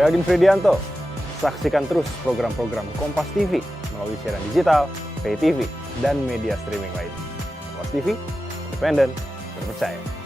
Saya Agin Fridianto. Saksikan terus program-program Kompas TV melalui siaran digital, pay TV, dan media streaming lain. Kompas TV, independen, terpercaya.